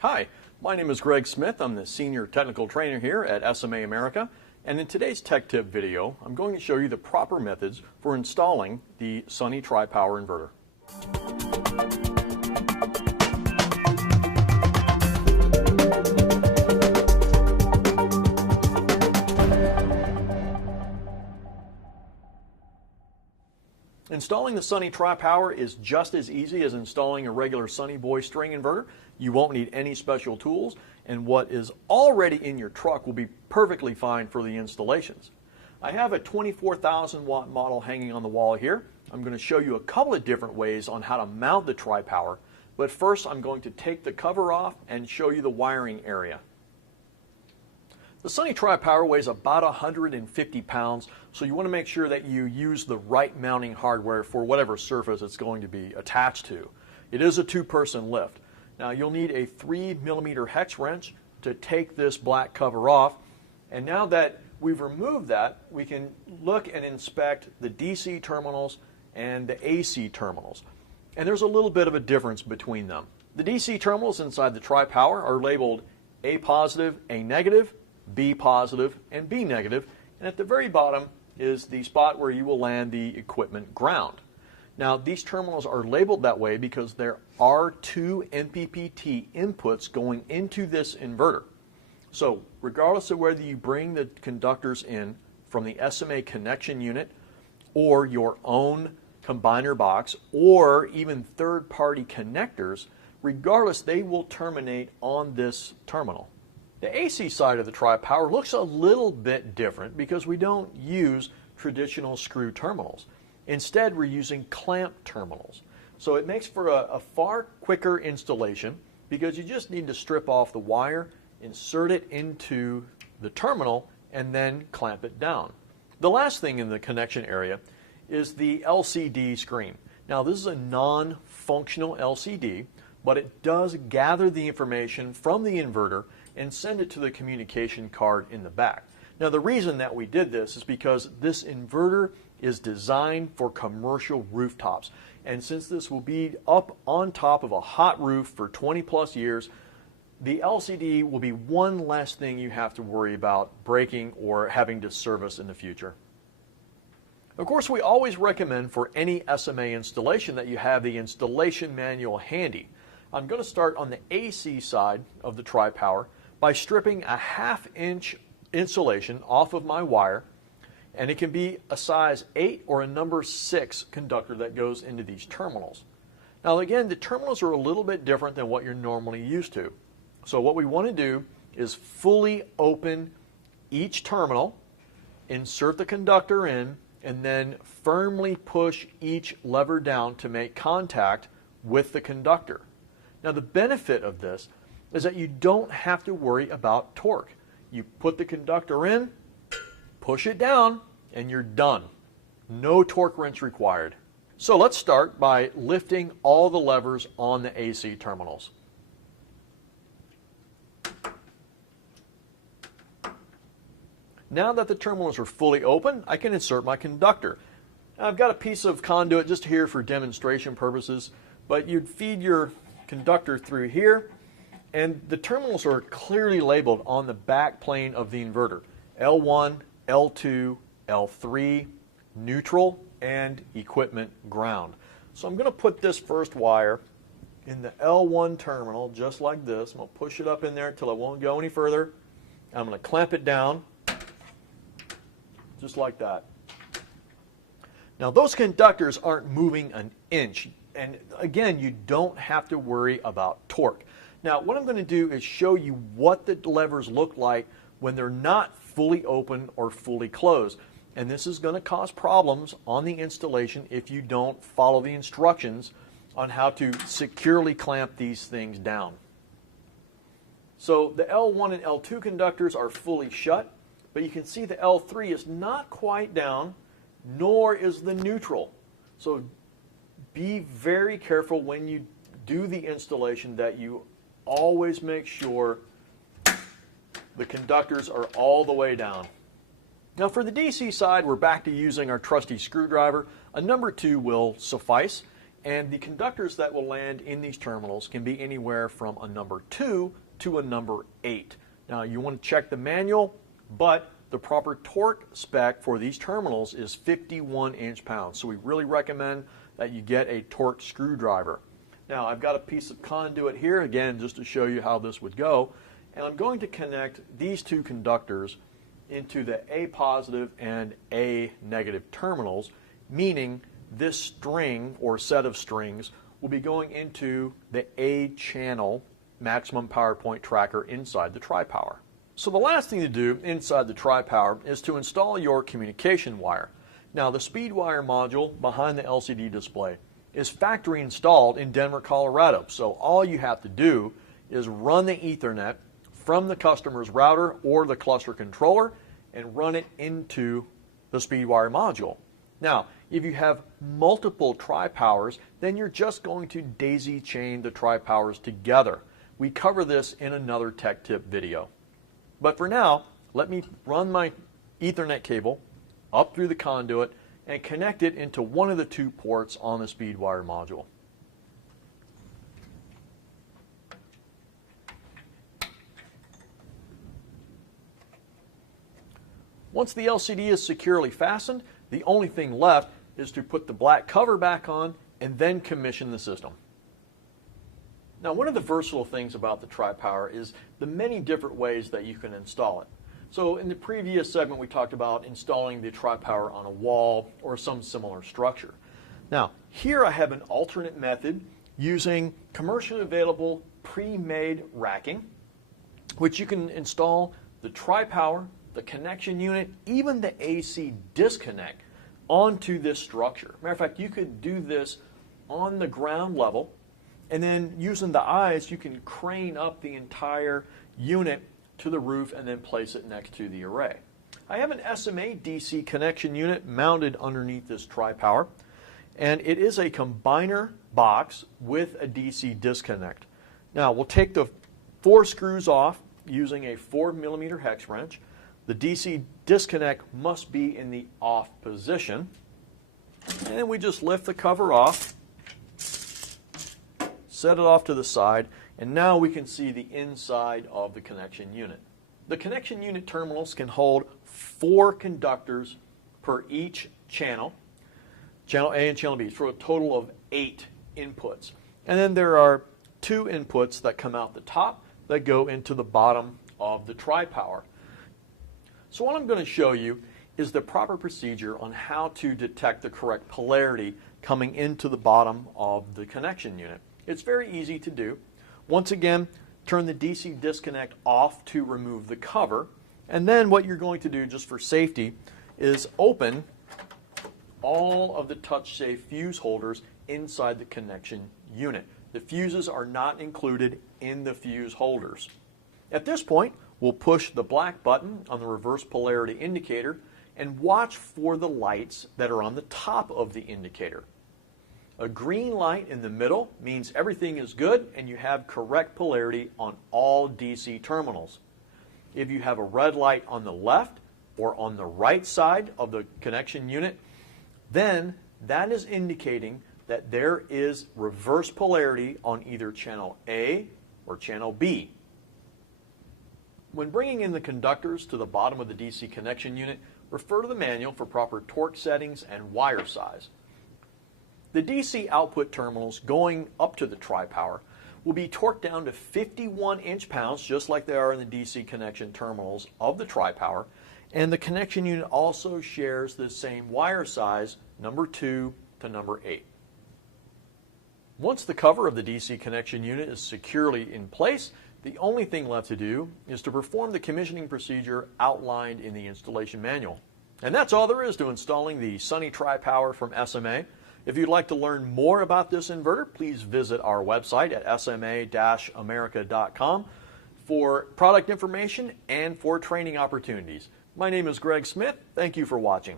Hi, my name is Greg Smith. I'm the Senior Technical Trainer here at SMA America, and in today's Tech Tip video, I'm going to show you the proper methods for installing the Sunny Tripower inverter. Installing the Sunny Tripower is just as easy as installing a regular Sunny Boy string inverter. You won't need any special tools, and what is already in your truck will be perfectly fine for the installations. I have a 24,000 watt model hanging on the wall here. I'm going to show you a couple of different ways on how to mount the Tripower, but first I'm going to take the cover off and show you the wiring area. The Sunny Tripower weighs about 150 pounds, so you want to make sure that you use the right mounting hardware for whatever surface it's going to be attached to. It is a two-person lift. Now you'll need a 3mm hex wrench to take this black cover off, and now that we've removed that, we can look and inspect the DC terminals and the AC terminals. And there's a little bit of a difference between them. The DC terminals inside the Tripower are labeled A positive, A negative, B positive, and B negative, and at the very bottom is the spot where you will land the equipment ground. Now these terminals are labeled that way because there are two MPPT inputs going into this inverter. So regardless of whether you bring the conductors in from the SMA connection unit or your own combiner box or even third-party connectors, regardless they will terminate on this terminal. The AC side of the Tripower looks a little bit different because we don't use traditional screw terminals. Instead, we're using clamp terminals. So it makes for a far quicker installation because you just need to strip off the wire, insert it into the terminal, and then clamp it down. The last thing in the connection area is the LCD screen. Now this is a non-functional LCD, but it does gather the information from the inverter and send it to the communication card in the back. Now the reason that we did this is because this inverter is designed for commercial rooftops, and since this will be up on top of a hot roof for 20+ years, the LCD will be one less thing you have to worry about breaking or having to service in the future. Of course, we always recommend for any SMA installation that you have the installation manual handy. I'm going to start on the AC side of the Tripower by stripping a 1/2 inch insulation off of my wire, and it can be a size 8 or a number 6 conductor that goes into these terminals. Now again, the terminals are a little bit different than what you're normally used to. So what we want to do is fully open each terminal, insert the conductor in, and then firmly push each lever down to make contact with the conductor. Now the benefit of this is that you don't have to worry about torque. You put the conductor in, push it down, and you're done. No torque wrench required. So let's start by lifting all the levers on the AC terminals. Now that the terminals are fully open, I can insert my conductor. I've got a piece of conduit just here for demonstration purposes, but you'd feed your conductor through here, and the terminals are clearly labeled on the back plane of the inverter. L1, L2, L3, neutral, and equipment ground. So I'm going to put this first wire in the L1 terminal just like this. I'm going to push it up in there until it won't go any further. I'm going to clamp it down just like that. Now those conductors aren't moving an inch, and again, you don't have to worry about torque. Now what I'm going to do is show you what the levers look like when they're not fully open or fully closed, and this is going to cause problems on the installation if you don't follow the instructions on how to securely clamp these things down. So the L1 and L2 conductors are fully shut, but you can see the L3 is not quite down, nor is the neutral. So be very careful when you do the installation that you always make sure the conductors are all the way down. Now for the DC side, we're back to using our trusty screwdriver. A number 2 will suffice, And the conductors that will land in these terminals can be anywhere from a number 2 to a number 8. Now you want to check the manual, but the proper torque spec for these terminals is 51 inch-pounds. So we really recommend that you get a torque screwdriver. Now I've got a piece of conduit here, again, just to show you how this would go. And I'm going to connect these two conductors into the A positive and A negative terminals, meaning this string or set of strings will be going into the A channel maximum power point tracker inside the Tripower. So the last thing to do inside the Tripower is to install your communication wire. Now the speed wire module behind the LCD display is factory installed in Denver, Colorado. So all you have to do is run the Ethernet from the customer's router or the cluster controller and run it into the speed wire module. Now, if you have multiple Tripowers, then you're just going to daisy chain the Tripowers together. We cover this in another tech tip video. But for now, let me run my Ethernet cable up through the conduit and connect it into one of the two ports on the speed wire module. Once the LCD is securely fastened, the only thing left is to put the black cover back on and then commission the system. Now, one of the versatile things about the Tripower is the many different ways that you can install it. So in the previous segment, we talked about installing the Tripower on a wall or some similar structure. Now, here I have an alternate method using commercially available pre-made racking, which you can install the Tripower, the connection unit, even the AC disconnect onto this structure. Matter of fact, you could do this on the ground level, and then using the eyes, you can crane up the entire unit to the roof and then place it next to the array. I have an SMA DC connection unit mounted underneath this Tripower, and it is a combiner box with a DC disconnect. Now we'll take the 4 screws off using a 4mm hex wrench. The DC disconnect must be in the off position. And then we just lift the cover off, set it off to the side, and now we can see the inside of the connection unit. The connection unit terminals can hold 4 conductors per each channel, channel A and channel B, for a total of 8 inputs. And then there are 2 inputs that come out the top that go into the bottom of the Tripower. So what I'm going to show you is the proper procedure on how to detect the correct polarity coming into the bottom of the connection unit. It's very easy to do. Once again, turn the DC disconnect off to remove the cover, and then what you're going to do, just for safety, is open all of the touch-safe fuse holders inside the connection unit. The fuses are not included in the fuse holders. At this point, we'll push the black button on the reverse polarity indicator and watch for the lights that are on the top of the indicator. A green light in the middle means everything is good and you have correct polarity on all DC terminals. If you have a red light on the left or on the right side of the connection unit, then that is indicating that there is reverse polarity on either channel A or channel B. When bringing in the conductors to the bottom of the DC connection unit, refer to the manual for proper torque settings and wire size. The DC output terminals going up to the Tripower will be torqued down to 51 inch-pounds, just like they are in the DC connection terminals of the Tripower, and the connection unit also shares the same wire size, number 2 to number 8. Once the cover of the DC connection unit is securely in place, the only thing left to do is to perform the commissioning procedure outlined in the installation manual. And that's all there is to installing the Sunny Tripower from SMA. If you'd like to learn more about this inverter, please visit our website at sma-america.com for product information and for training opportunities. My name is Greg Smith. Thank you for watching.